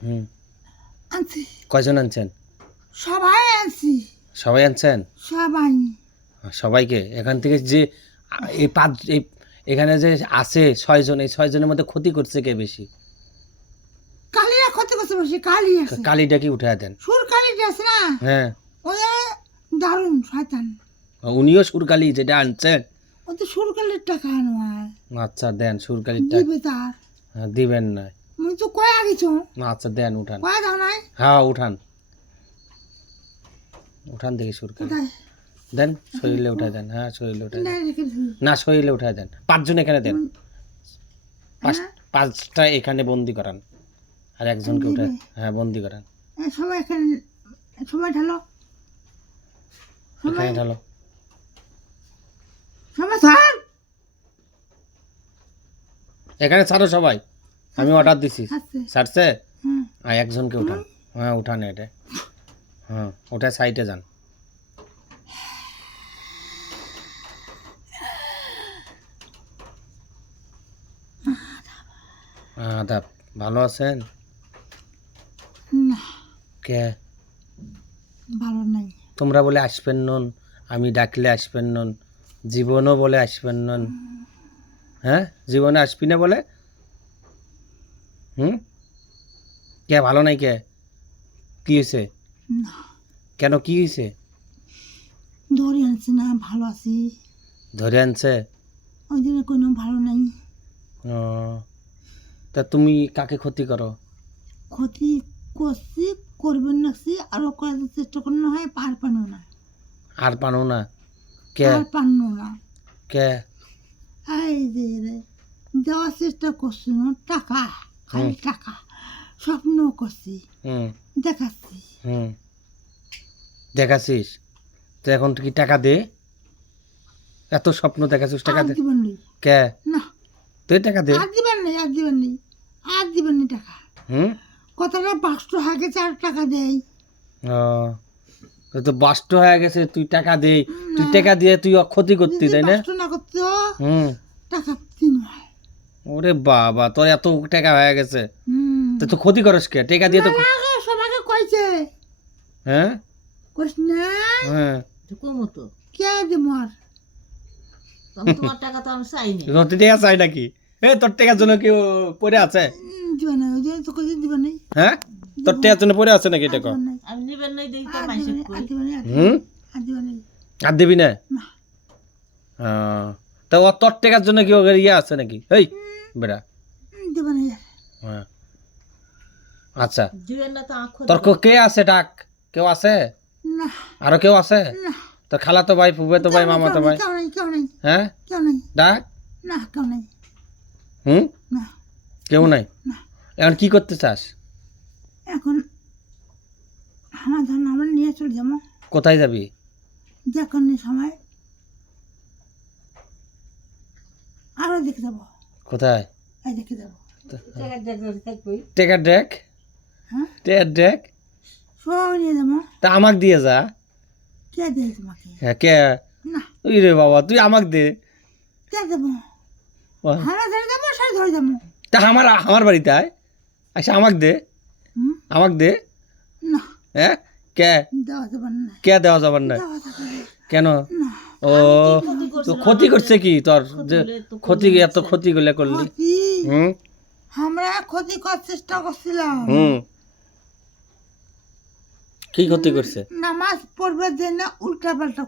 হুম, আনছি। কয়জন আনছেন? সবাই আনছি। সবাই আনছেন? সবাই। সবাইকে এখান থেকে যে এই পাঁচ এখানে যে আছে 6 জন, এই 6 জনের মধ্যে ক্ষতি করছে কে বেশি? কালিয়া ক্ষতি করছে বেশি, কালি আছে। কালিটা কি উঠায় দেন? সুর কালিটা আছে না, হ্যাঁ, ওই দারুণ শয়তান। উনিও সুরকালি যেটা আনছেন। ও তো সুর কালির টাকা আনোয়ার আচ্ছা দেন, সুরকালিটা দিবে তার। দিবেন না। মুই তো কয়া গেছো, আচ্ছা দেন, উঠান। কয়া দাও নাই। হ্যাঁ উঠান, উঠান দেখি সুরকালি কোথায় দেন, শরীরে উঠায় দেন। হ্যাঁ শরীরে উঠায় দেন। নাই রেখে দিবি। না শরীরে উঠায় দেন। 5 জন এখানে দেন, হ্যাঁ? 5টা এখানে বন্দি করান, আর একজনকে দিবে। উঠায় হ্যাঁ বন্দি করান। সবাই এখানে, সবাই ঢালো, সবাই এখানে ঢালো। সবাই ছাড়। এখানে ছাড়ো সবাই, আমি অর্ডার দিছি। আচ্ছা। ছাড়ছে? হুম। আর একজনকে উঠান। হ্যাঁ উঠান এটা। হ্যাঁ ওটা সাইডে যান। আদাব, ভালো আছেন? না, কে? ভালো নাই। তোমরা বলে আসবেন নন, আমি ডাকলে আসবেন নন, জীবনও বলে আসবেন নন। হ্যাঁ জীবনে আসবি না বলে? হুম, কে ভালো নাই কে? কি হয়েছে? না, কেন কি হয়েছে? ধরে আনছি না, ভালো আছি। ধরে আনছে? ওই জন্য কোনো ভালো নাই। ও, তা তুমি কাকে ক্ষতি করো? ক্ষতি করছি, করবেন নাকছি, আরো করার চেষ্টা করলে হয়, পার পানো না। আর পানো না? কে? পার পানো না। কে? এই যে রে, দেওয়ার চেষ্টা করছি না, টাকা, খালি টাকা, স্বপ্ন করছি, হুম দেখাচ্ছি। হুম, দেখাছিস? তো এখন তুই কি টাকা দে? এত স্বপ্ন দেখাছিস, টাকা আর দে। দিবেন নেই। কে? না, তুই টাকা দে। আর দিবেন নেই, আর দিবেন নেই, আর দিবেন নেই টাকা। হুম, কতটা বাক্স হয়ে গেছে, আর টাকা দেয় ও, তোর তো বাষ্ট হয়ে গেছে, তুই টাকা দে। তুই টাকা দিয়ে তুই ক্ষতি করতি, যদি তাই না? বাক্স না করতো, হুম, টাকা দিন হয়। ওরে বাবা, তোর এত টাকা হয়ে গেছে, হুম। তুই তো ক্ষতি করস কে? টাকা দিয়ে তো আগে সবাইকে কইছে, হ্যাঁ কইস না, হ্যাঁ, কমতো কে দিব আর। তোমার টাকা তো আমি চাইনি। তোর টাকা চাই নাকি? এ তোর টাকার জন্য কেউ পড়ে আছে? দিবে না, ওই জন্য তো কইছে দিবে নেই। হ্যাঁ, তোর টাকার জন্য পড়ে আছে নাকি টাকা? দিবে নেই, আমি নিবেন নাই দেখি তো আর মাইসে দিবে নেই, আর দিবে নেই, আর দিবে হুম, নেই, আর দিবে নেই। আর দিবি না? না। তা ও তোর টাকার জন্য কি ওদের ইয়ে আছে নাকি? এই বেড়া। দিবে নেই আর। হ্যাঁ আচ্ছা, দিবেন না তো আঁখ তোর কে আছে ডাক? কেউ আছে? না, আরো কেউ আছে? না। তোর খালাতো ভাই, ফুফাতো ভাই, মামাতো ভাই? কেউ নেই, কেউ নেই, হ্যাঁ কেউ নেই, ডাক। না, কেউ নেই, হুম, না, কেউ নাই। না। এখন কি করতে চাস? এখন আমার ধরুন আমরা নিয়ে চলে যাবো, কোথায় যাবি? যখন সময় আরো দেখে যাবো, কোথায়? এই দেখে যাবো। টেকার ডেক? হ্যাঁ, টেকার ডেক? সব নিয়ে যাবো। তা আমাক দিয়ে যা। কে দেয় তোমাকে? হ্যাঁ কে? না, ওই রে বাবা, তুই আমাক দে। কে দেবো? ও, আমরা ধরে যাবো, সাই ধরে যাবো। তা আমার বাড়িতে আয়, আচ্ছা আমাক দে, হুম, আমাক দে। না, হ্যাঁ কে? দেওয়া যাবে না, কে দেওয়া যাবার না? দেওয়া যাবে না। কেন? না, ও, তো ক্ষতি করছে কি তোর, যে ক্ষতি এত ক্ষতি গুলো করলি? ক্ষতি, হুম আমরা ক্ষতি করার চেষ্টা করছিলাম। হুম, কি ক্ষতি করছে? নামাজ পড়বে যে না উল্টা পাল্টা